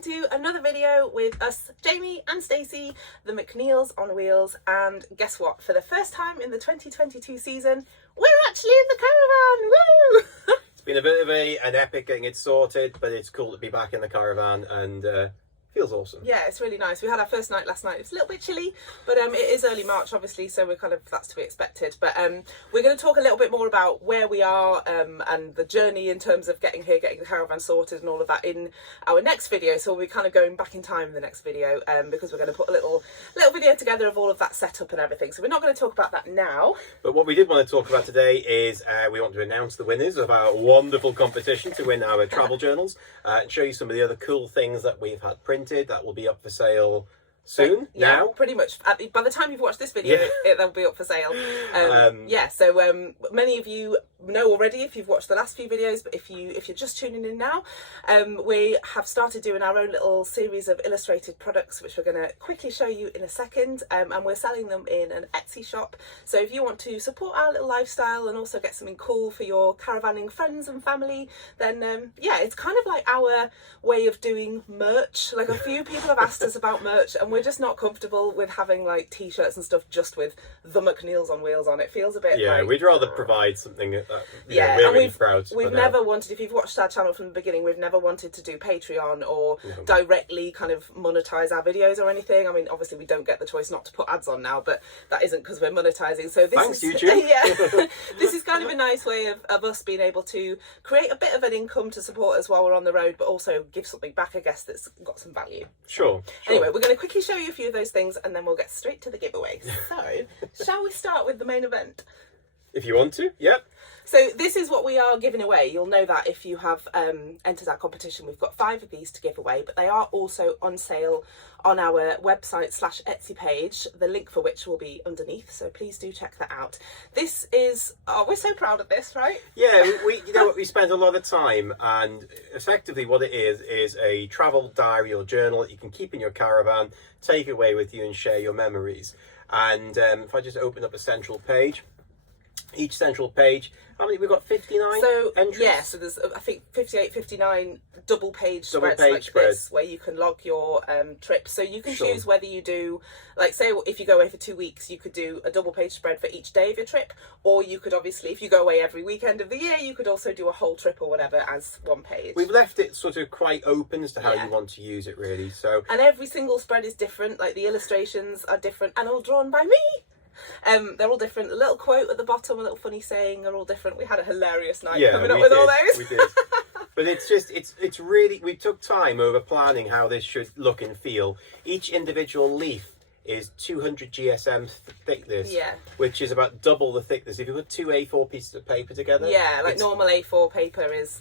welcome to another video with us, Jamie and Stacey, the McNeills on wheels. And guess what? For the first time in the 2022 season, we're actually in the caravan. Woo! It's been a bit of an epic getting it sorted, but it's cool to be back in the caravan and feels awesome. Yeah, it's really nice. We had our first night last night. It was a little bit chilly, but it is early March, obviously, so we're that's to be expected. But we're going to talk a little bit more about where we are and the journey in terms of getting here, getting the caravan sorted and all of that in our next video. So we'll be kind of going back in time in the next video because we're going to put a little video together of all of that setup and everything. So we're not going to talk about that now. But what we did want to talk about today is we want to announce the winners of our wonderful competition to win our travel journals and show you some of the other cool things that we've had printed that will be up for sale soon. Yeah, pretty much. By the time you've watched this video, they'll be up for sale. So many of you know already if you've watched the last few videos, but if you're just tuning in now, we have started doing our own little series of illustrated products, which we're going to quickly show you in a second, and we're selling them in an Etsy shop. So if you want to support our little lifestyle and also get something cool for your caravanning friends and family, then it's kind of like our way of doing merch. Like, a few people have asked us about merch, and we're just not comfortable with having like t-shirts and stuff just with the McNeills on wheels on. It feels a bit we'd rather provide something that and we're proud. We've never wanted, if you've watched our channel from the beginning, we've never wanted to do Patreon or directly kind of monetize our videos or anything. I mean, obviously we don't get the choice not to put ads on now, but that isn't because we're monetizing. So this is YouTube. This is kind of a nice way of us being able to create a bit of an income to support us while we're on the road, but also give something back, I guess, that's got some value. Sure. Anyway, we're going to quickly show you a few of those things and then we'll get straight to the giveaway. So, shall we start with the main event? If you want to, yep. So this is what we are giving away. You'll know that if you have entered our competition. We've got 5 of these to give away, but they are also on sale on our website / Etsy page, the link for which will be underneath. So please do check that out. This is, we're so proud of this, right? Yeah, we spend a lot of time, and effectively what it is a travel diary or journal that you can keep in your caravan, take away with you and share your memories. And if I just open up a central page, each central page, how many we've got? 59 entries? Yeah, so there's I think 58, 59 double page spreads like this, where you can log your trips. So you can choose whether you do, like, say if you go away for 2 weeks, you could do a double page spread for each day of your trip, or you could obviously, if you go away every weekend of the year, you could also do a whole trip or whatever as one page. We've left it sort of quite open as to how you want to use it, really. So, and every single spread is different, like the illustrations are different and all drawn by me. They're all different. A little quote at the bottom, a little funny saying, are all different. We had a hilarious night coming up with all those. We did. But it's really, we took time over planning how this should look and feel. Each individual leaf is 200 GSM thickness, which is about double the thickness if you put 2 A4 pieces of paper together. Yeah, like normal A4 paper is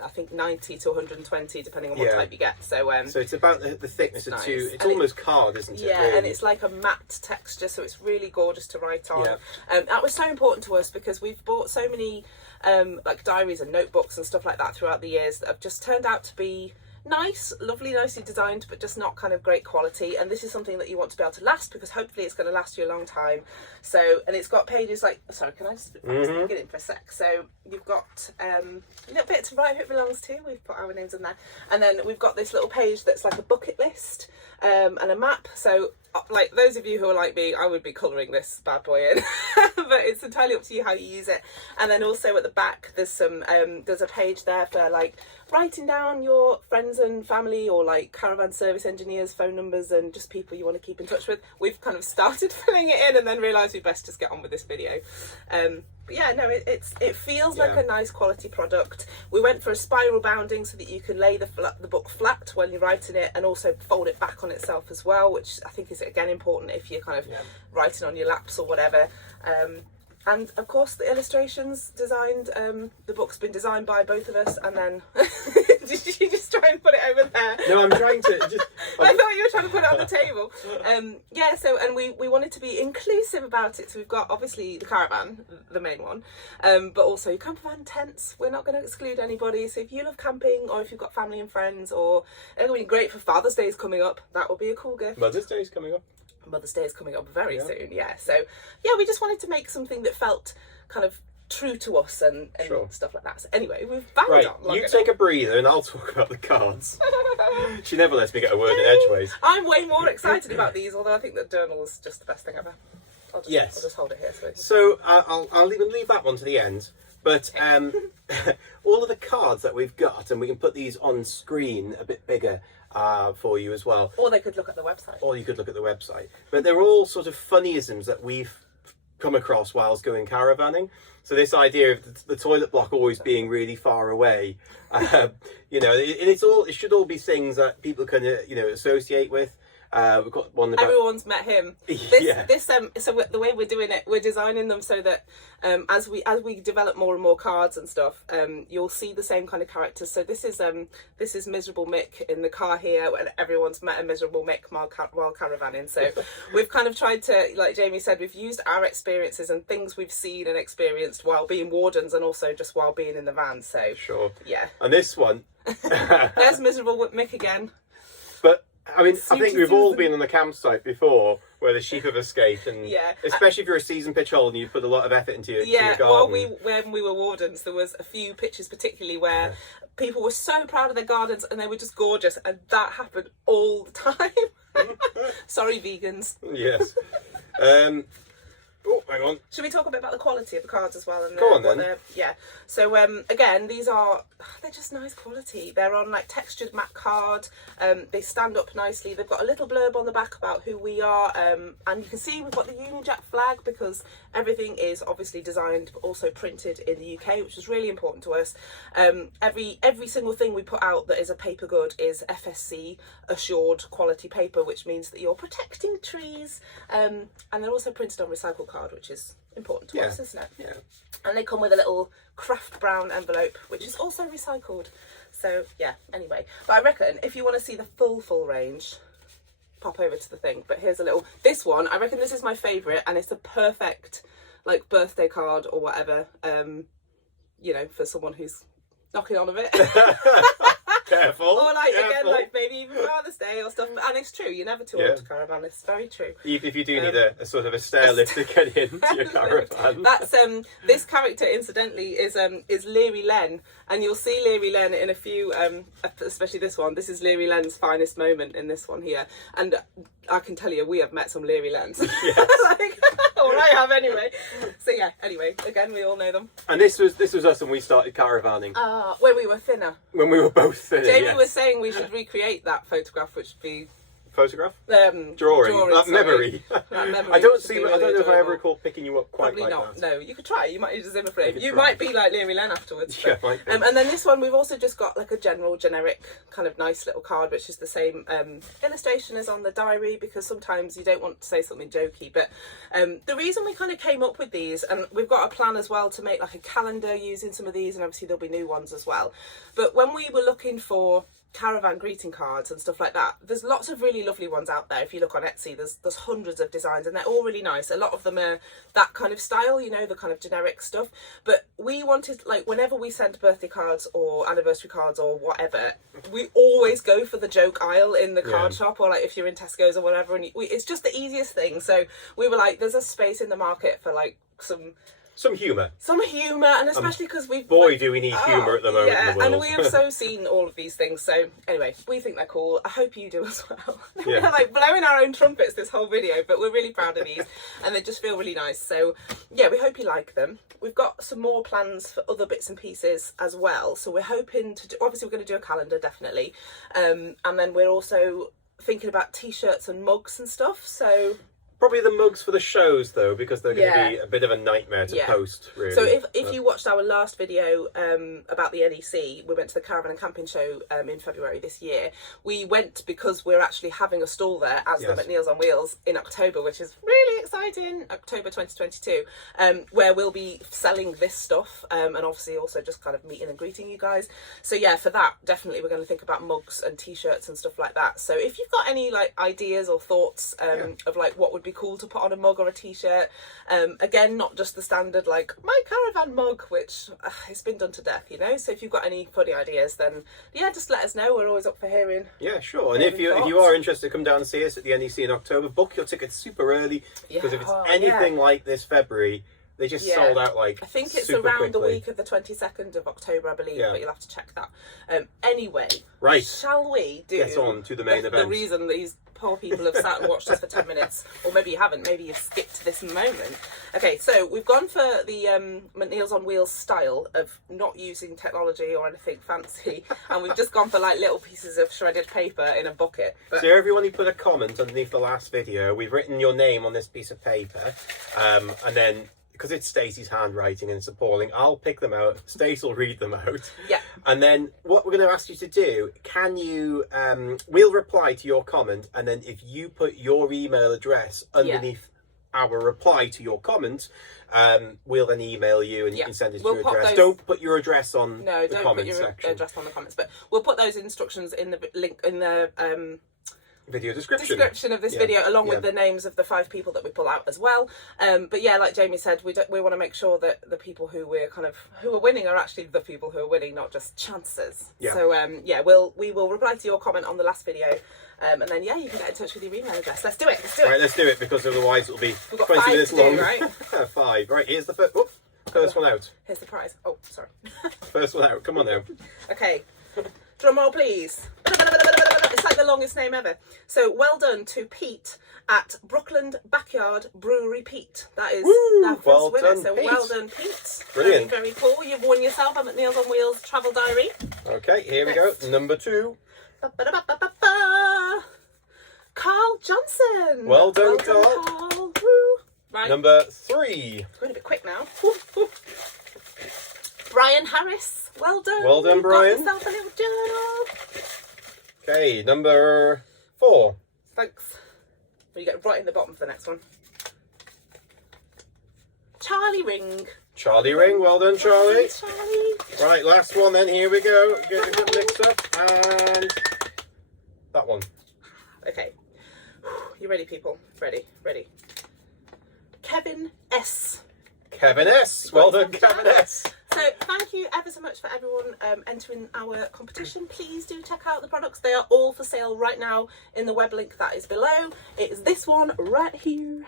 I think 90 to 120 depending on what type you get. So it's about the thickness of two. It's almost card, isn't it? Yeah, really? And it's like a matte texture, so it's really gorgeous to write on. That was so important to us because we've bought so many like diaries and notebooks and stuff like that throughout the years that have just turned out to be nice, lovely, nicely designed, but just not kind of great quality. And this is something that you want to be able to last, because hopefully it's going to last you a long time. So, and it's got pages like, sorry, can I just get in for a sec? So you've got a little bit to write who it belongs to. We've put our names in there, and then we've got this little page that's like a bucket list and a map. So like those of you who are like me, I would be colouring this bad boy in, but it's entirely up to you how you use it. And then also at the back, there's some there's a page there for like writing down your friends and family, or like caravan service engineers' phone numbers and just people you want to keep in touch with. We've kind of started filling it in and then realised we best just get on with this video. But yeah, no, it feels like a nice quality product. We went for a spiral bounding so that you can lay the book flat when you're writing it, and also fold it back on itself as well, which I think is again important if you're kind of writing on your laps or whatever. And of course the illustrations designed, the book's been designed by both of us, and then did you just try and put it over there? No, I'm trying to just... I thought you were trying to put it on the table. And we wanted to be inclusive about it. So we've got obviously the caravan, the main one, but also campervan tents. We're not going to exclude anybody. So if you love camping, or if you've got family and friends, or it would be great for Father's Day is coming up. That would be a cool gift. Mother's Day is coming up. Mother's Day is coming up very soon, so we just wanted to make something that felt kind of true to us and Sure. stuff like that. So anyway, we've banged Right, on. you take a breather and I'll talk about the cards. She never lets me get a word in edgeways. I'm way more excited about these, although I think that journal is just the best thing ever. I'll just hold it here. So I'll even leave that one to the end. But all of the cards that we've got, and we can put these on screen a bit bigger for you as well. Or they could look at the website. Or you could look at the website. But they're all sort of funnyisms that we've come across whilst going caravanning. So this idea of the toilet block always being really far away, you know, it should all be things that people can associate with. We've got one about... Everyone's met him. So the way we're doing it, we're designing them so that as we develop more and more cards and stuff, you'll see the same kind of characters. So this is Miserable Mick in the car here, and everyone's met a Miserable Mick while caravanning. So we've kind of tried to, like Jamie said, we've used our experiences and things we've seen and experienced while being wardens and also just while being in the van. So sure, yeah. And this one, there's Miserable Mick again. But I mean, I think we've all been on the campsite before where the sheep have escaped, and especially if you're a season pitch holder and you put a lot of effort into your garden. When we were wardens, there was a few pictures particularly where people were so proud of their gardens and they were just gorgeous, and that happened all the time. Sorry, vegans. Yes. Oh, hang on. Should we talk a bit about the quality of the cards as well? And go on then. Yeah. So again, they're just nice quality. They're on like textured matte card. They stand up nicely. They've got a little blurb on the back about who we are, and you can see we've got the Union Jack flag because everything is obviously designed but also printed in the UK, which is really important to us. Every single thing we put out that is a paper good is FSC assured quality paper, which means that you're protecting trees. And they're also printed on recycled card, which is important to us, isn't it? Yeah. And they come with a little craft brown envelope, which is also recycled. So yeah, anyway. But I reckon if you want to see the full range, pop over to the thing. But here's this one, I reckon this is my favourite, and it's a perfect like birthday card or whatever, for someone who's knocking on a bit. Careful. Or careful. Again, maybe even Father's Day or stuff. And it's true, you're never too old to caravan. It's very true. Even if you do need a sort of a stair lift to get into your caravan. That's this character, incidentally, is Leary Len, and you'll see Leary Len in a few, especially this one. This is Leary Len's finest moment in this one here, and I can tell you, we have met some Leary Lens. Yes. Or I have anyway. So yeah, anyway, again, we all know them. And this was us when we started caravanning. When we were thinner. When we were both thinner. Jamie was saying we should recreate that photograph, which would be photograph? Drawing, memory. I don't know if I ever recall picking you up quite Probably like not. that. No, you could try. You might use a Zimmer frame. You might be like Leary Len afterwards. Yeah, might be. And then this one, we've also just got like a generic kind of nice little card, which is the same illustration as on the diary, because sometimes you don't want to say something jokey. But the reason we kind of came up with these, and we've got a plan as well to make like a calendar using some of these, and obviously there'll be new ones as well. But when we were looking for caravan greeting cards and stuff like that, there's lots of really lovely ones out there. If you look on Etsy, there's hundreds of designs, and they're all really nice. A lot of them are that kind of style, the kind of generic stuff. But we wanted, like, whenever we send birthday cards or anniversary cards or whatever, we always go for the joke aisle in the card shop, or like if you're in Tesco's or whatever, and it's just the easiest thing. So we were like, there's a space in the market for like some humour, and especially because do we need humour at the moment in the world. And we have so seen all of these things. So anyway, we think they're cool. I hope you do as well. Yeah. We're like blowing our own trumpets this whole video, but we're really proud of these, and they just feel really nice. So yeah, we hope you like them. We've got some more plans for other bits and pieces as well. So we're hoping to obviously we're going to do a calendar, definitely, and then we're also thinking about t-shirts and mugs and stuff. So probably the mugs for the shows, though, because they're going to be a bit of a nightmare to post, really. So if you watched our last video about the NEC, we went to the Caravan and Camping Show in February this year. We went because we're actually having a stall there as the McNeil's on Wheels in October, which is really exciting, October 2022, where we'll be selling this stuff, and obviously also just kind of meeting and greeting you guys. So yeah, for that, definitely we're going to think about mugs and t-shirts and stuff like that. So if you've got any like ideas or thoughts of like what would be cool to put on a mug or a t-shirt, again, not just the standard like my caravan mug, which it's been done to death, so if you've got any funny ideas, then just let us know. We're always up for hearing. Yeah, sure. And if you are interested, come down and see us at the NEC in October. Book your tickets super early, because if it's anything like this February, They just sold out like I think it's super around the quickly. week of the 22nd of October, I believe, Yeah. but you'll have to check that. Anyway, Right. shall we do Get on to the main event. The reason these poor people have sat and watched us for 10 minutes, or maybe you haven't, maybe you've skipped this moment. Okay, so we've gone for the McNeill's on Wheels style of not using technology or anything fancy, and we've just gone for like little pieces of shredded paper in a bucket. But So everyone who put a comment underneath the last video, we've written your name on this piece of paper, and then because it's Stacey's handwriting and it's appalling, I'll pick them out. Stacey will read them out. Yeah. And then what we're going to ask you to do, can you, we'll reply to your comment, and then if you put your email address underneath our reply to your comment, we'll then email you and you can send us your address. Don't put your address on the comment section. Put your address on the comments, but we'll put those instructions in the link in the video description of this video, along with the names of the 5 people that we pull out as well. But yeah, like Jamie said, we want to make sure that the people who are winning are actually the people who are winning, not just chances. Yeah. So we will reply to your comment on the last video, and then you can get in touch with your email address. Let's do it. Right, let's do it, because otherwise it'll be We've got 20 5 minutes to do, long. right? 5. Right, here's the first one out. Here's the prize. Oh, sorry. First one out. Come on now. Okay. Drum roll, please. It's like the longest name ever. So well done to Pete at Brookland Backyard Brewery. Pete. That is our first well winner. done, So Pete. well done, Pete. Brilliant. Very, very cool. You've won yourself a McNeill's on Wheels travel diary. Okay, here we go. Number 2. Karl Johnson. Well done, Karl. Karl. Woo. Right. Number 3. Going a bit quick now. Woo, woo. Brian Harris. Well done. Well done, You've Brian. got yourself a little journal. Okay, number 4. Thanks. Well, you get right in the bottom for the next one. Charlie Ring. Charlie Ring. Well done, Charlie. Charlie. Right, last one then. Here we go. Get it mixed up. And that one. Okay. You ready, people? Ready. Kevin S. Kevin S. Well done, Kevin S. So thank you ever so much for everyone entering our competition. Please do check out the products. They are all for sale right now in the web link that is below. It is this one right here.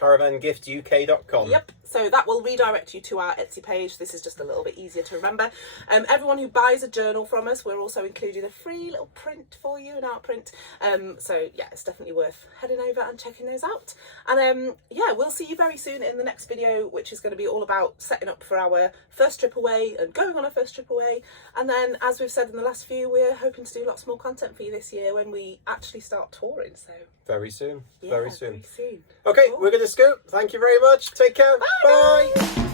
CaravanGiftUK.com. Yep, so that will redirect you to our Etsy page. This is just a little bit easier to remember. Everyone who buys a journal from us, we're also including a free little print for you, an art print. So yeah, it's definitely worth heading over and checking those out. And yeah, we'll see you very soon in the next video, which is going to be all about setting up for our first trip away and going on our first trip away. And then, as we've said in the last few, we're hoping to do lots more content for you this year when we actually start touring. So Very soon. yeah, Very soon. Very soon. Okay, Cool. we're going to scoop. Thank you very much. Take care. Bye. Bye.